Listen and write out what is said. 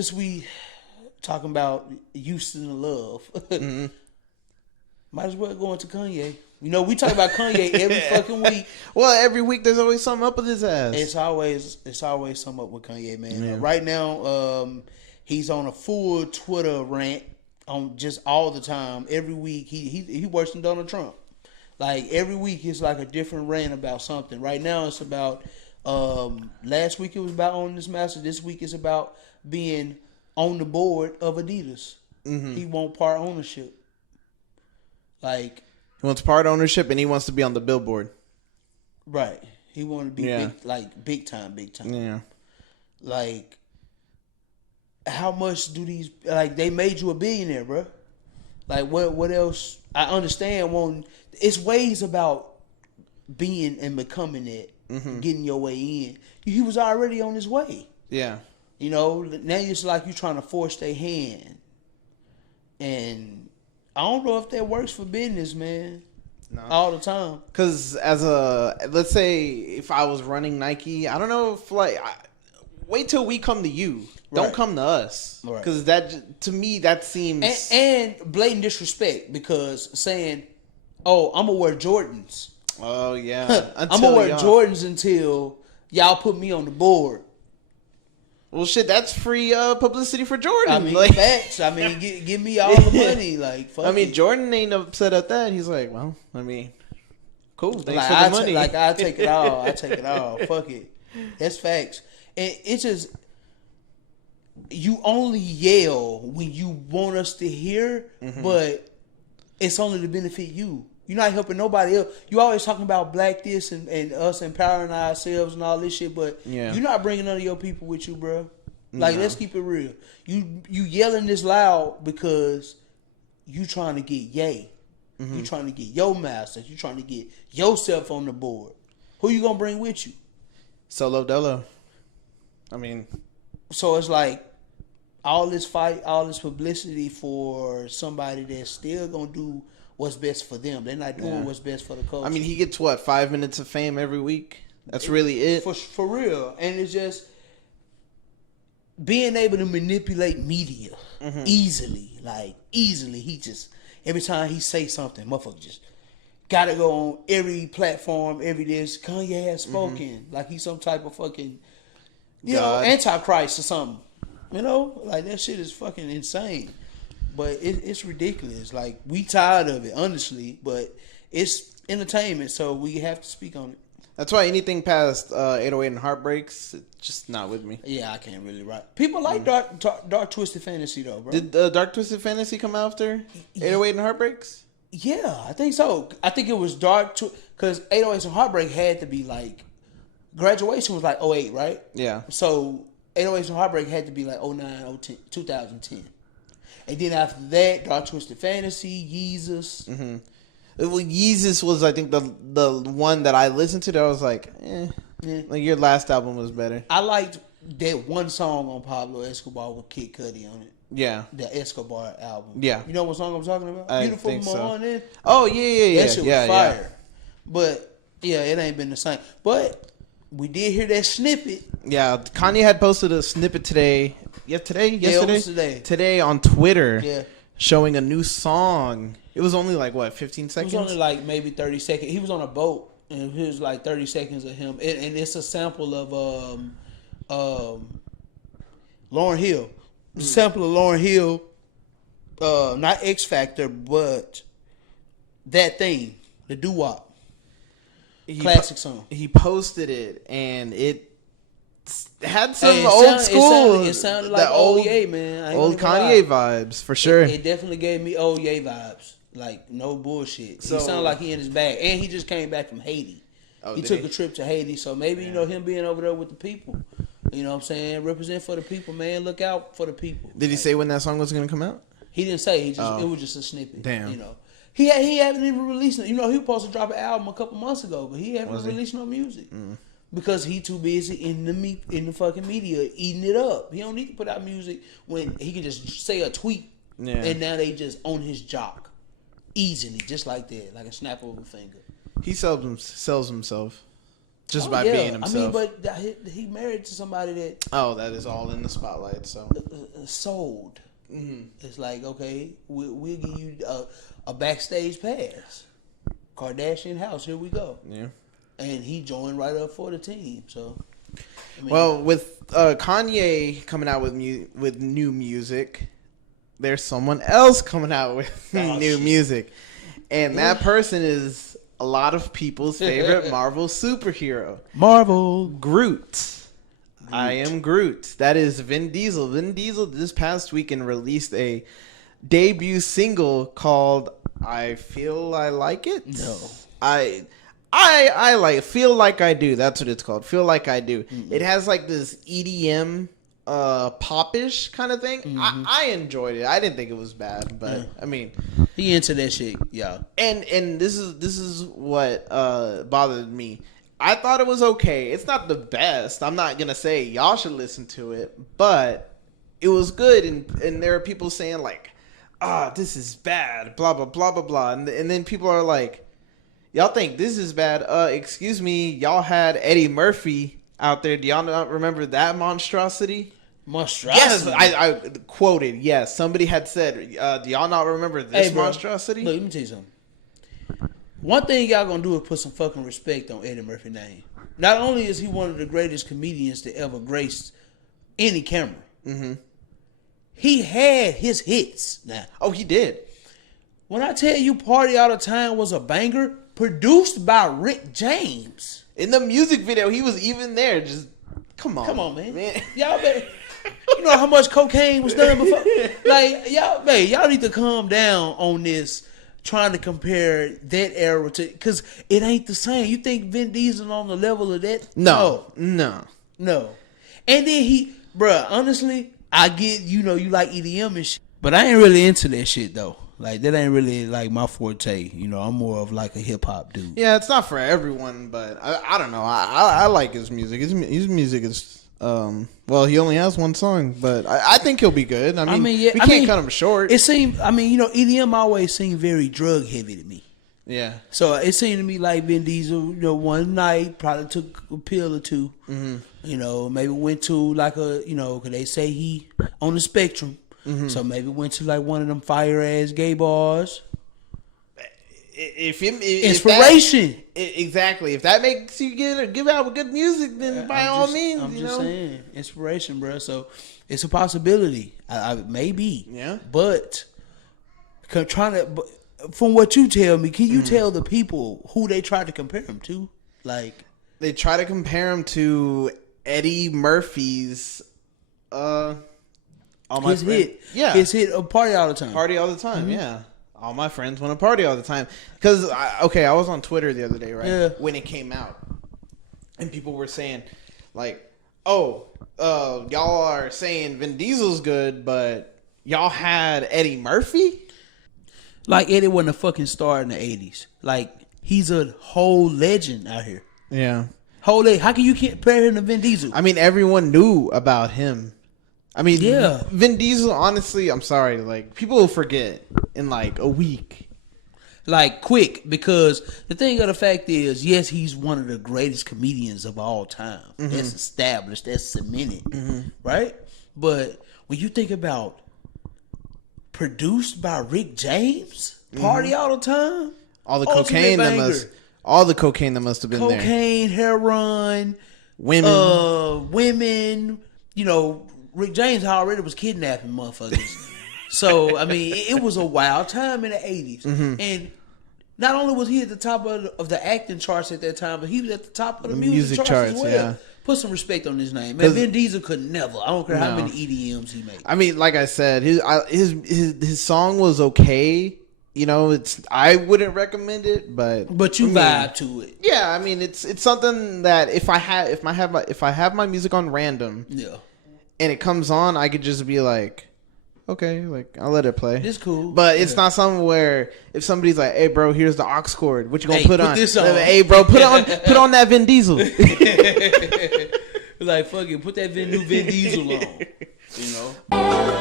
since we talking about Houston and love, might as well go into Kanye. You know, we talk about Kanye every fucking week. Well, every week there's always something up with his ass. It's always something up with Kanye, man. Yeah. Right now, he's on a full Twitter rant on just all the time. Every week, he worse than Donald Trump. Like every week, it's like a different rant about something. Right now, it's about. Last week it was about owning this master. This week it's about being on the board of Adidas. He want part ownership. Like he wants part ownership and he wants to be on the billboard. Right. He want to be big time. Yeah. Like how much do these they made you a billionaire, bro? Like what else? I understand it's ways about being and becoming it. Getting your way in. He was already on his way. Yeah. You know, now it's like you trying to force their hand. And I don't know if that works for business, man. No. All the time. Because let's say if I was running Nike, I don't know if wait till we come to you. Don't come to us. Because that, to me, that seems. And blatant disrespect because saying, oh, I'm going to wear Jordans. Oh, yeah. I'm going to wear Jordans until y'all put me on the board. Well, shit, that's free publicity for Jordan. I mean, facts. I mean, give me all the money. Like, fuck I mean, it. Jordan ain't upset at that. He's like, well, I mean, cool. Thanks for the money. I take it all. I take it all. Fuck it. That's facts. And it's just, you only yell when you want us to hear, but it's only to benefit you. You're not helping nobody else. You always talking about black this and us empowering ourselves and all this shit, but you're not bringing none of your people with you, bro. Like, let's keep it real. You yelling this loud because you trying to get yay. You trying to get your masters. You trying to get yourself on the board. Who you gonna bring with you? Solo Dolo. I mean, so it's like all this fight, all this publicity for somebody that's still gonna do what's best for them. They're not doing what's best for the culture. I mean, he gets 5 minutes of fame every week. That's really it. For real. And it's just being able to manipulate media easily. Like, easily. He just, every time he say something, motherfucker just gotta go on every platform, every this. Kanye has spoken. Like he's some type of fucking, you know, antichrist or something. You know? Like, that shit is fucking insane. But it's ridiculous. Like, we tired of it, honestly. But it's entertainment, so we have to speak on it. That's why anything past 808 and Heartbreaks, it's just not with me. Yeah, I can't really write. People like Dark Twisted Fantasy, though, bro. Did Dark Twisted Fantasy come after 808 and Heartbreaks? Yeah, I think so. I think it was Dark... Because 808 and Heartbreak had to be, like... Graduation was, like, 08, right? Yeah. So, 808 and Heartbreak had to be, like, 09, 010, 2010. And then after that, Dark Twisted Fantasy, Yeezus. Well, Yeezus was, I think, the one that I listened to that I was like, like your last album was better. I liked that one song on Pablo Escobar with Kid Cudi on it. Yeah. The Escobar album. Yeah. You know what song I'm talking about? I Beautiful think Morning. So. Oh, yeah. That shit was fire. But, yeah, it ain't been the same. But we did hear that snippet. Yeah, Kanye had posted a snippet today. Yesterday? Yeah, it was today. Today on Twitter. Yeah. Showing a new song. It was only like, 15 seconds? It was only like maybe 30 seconds. He was on a boat, and it was like 30 seconds of him. And it's a sample of Lauryn Hill. It's a sample of Lauryn Hill, not X Factor, but That Thing, the doo-wop. Classic song. He posted it, and it had some old school. It sounded like old Ye, man. Old Kanye vibes, for sure. It definitely gave me old Ye vibes. Like, no bullshit. So, he sounded like he in his bag. And he just came back from Haiti. He took a trip to Haiti. So maybe, you know, him being over there with the people. You know what I'm saying? Represent for the people, man. Look out for the people. Did he say when that song was going to come out? He didn't say. It was just a snippet. Damn. You know. He haven't even released it. You know, he was supposed to drop an album a couple months ago, but he haven't released no music. Because he too busy in the fucking media eating it up. He don't need to put out music when he can just say a tweet and now they just on his jock. Easily, just like that, like a snap of a finger. He sells himself. just by being himself. I mean, but he married to somebody that that is all in the spotlight. So sold. Mm-hmm. It's like, okay, we'll give you a backstage pass. Kardashian house, here we go. Yeah, and he joined right up for the team. So, I mean, well, with Kanye coming out with new music, there's someone else coming out with new music, and that person is a lot of people's favorite Marvel superhero, Groot. I am Groot. That is Vin Diesel. Vin Diesel this past weekend released a debut single called "I Feel I Like It." No, I like Feel Like I Do. That's what it's called. Feel Like I Do. Mm-hmm. It has like this EDM popish kind of thing. Mm-hmm. I enjoyed it. I didn't think it was bad, but I mean, he into that shit, yeah. And this is what bothered me. I thought it was okay. It's not the best. I'm not gonna say y'all should listen to it, but it was good. And there are people saying like, this is bad, blah blah blah blah blah, and then people are like, y'all think this is bad? Excuse me, y'all had Eddie Murphy out there. Do y'all not remember that monstrosity? Yes, I quoted. Yes, somebody had said, do y'all not remember this monstrosity? Look, let me tell you something. One thing y'all gonna do is put some fucking respect on Eddie Murphy's name. Not only is he one of the greatest comedians to ever grace any camera, he had his hits. Now, he did. When I tell you "Party All the Time" was a banger, produced by Rick James. In the music video, he was even there. Just come on, man. Y'all better. You know how much cocaine was done before? Like, y'all need to calm down on this. Trying to compare that era to, because it ain't the same. You think Vin Diesel on the level of that? No. And then honestly, I get, you like EDM and shit, but I ain't really into that shit though. Like, that ain't really like my forte. I'm more of like a hip hop dude. Yeah, it's not for everyone, but I don't know. I like his music. His music is he only has one song, but I think he'll be good. I mean we can't cut him short. It seemed, EDM always seemed very drug heavy to me. Yeah. So it seemed to me like Vin Diesel, one night probably took a pill or two. Mm-hmm. Maybe went to like because they say he on the spectrum. Mm-hmm. So maybe went to like one of them fire ass gay bars. If inspiration, exactly. If that makes you give out good music, then by all means, I'm just saying, inspiration, bro. So it's a possibility. I maybe, yeah. But from what you tell me, can you tell the people who they tried to compare him to? Like, they try to compare him to Eddie Murphy's his hit, Party All the Time. Party All the Time, yeah. All my friends want to party all the time. Because, I was on Twitter the other day, right? Yeah. When it came out. And people were saying, like, y'all are saying Vin Diesel's good, but y'all had Eddie Murphy? Like, Eddie wasn't a fucking star in the 80s. Like, he's a whole legend out here. Yeah. How can you compare him to Vin Diesel? I mean, everyone knew about him. I mean, yeah. Vin Diesel, honestly, I'm sorry, like, people will forget in like a week. Like, quick, because the thing of the fact is, yes, he's one of the greatest comedians of all time. Mm-hmm. That's established, that's cemented, right? But when you think about produced by Rick James, Party All the Time, all the cocaine that must have been there. Cocaine, heroin, women, Rick James already was kidnapping motherfuckers. So, I mean, it was a wild time in the 80s. Mm-hmm. And not only was he at the top of the acting charts at that time, but he was at the top of the music charts as well. Yeah. Put some respect on his name. Man, Vin Diesel could never. I don't care how many EDMs he made. I mean, like I said, his song was okay. I wouldn't recommend it, but you vibe to it. Yeah, I mean, it's something that if I have my music on random, yeah, and it comes on, I could just be like, okay, like, I'll let it play. It's cool. But it's not something where if somebody's like, hey, bro, here's the aux cord. What you gonna put on? This on? Hey, bro, put on that Vin Diesel. Like, fuck it, put that new Vin Diesel on.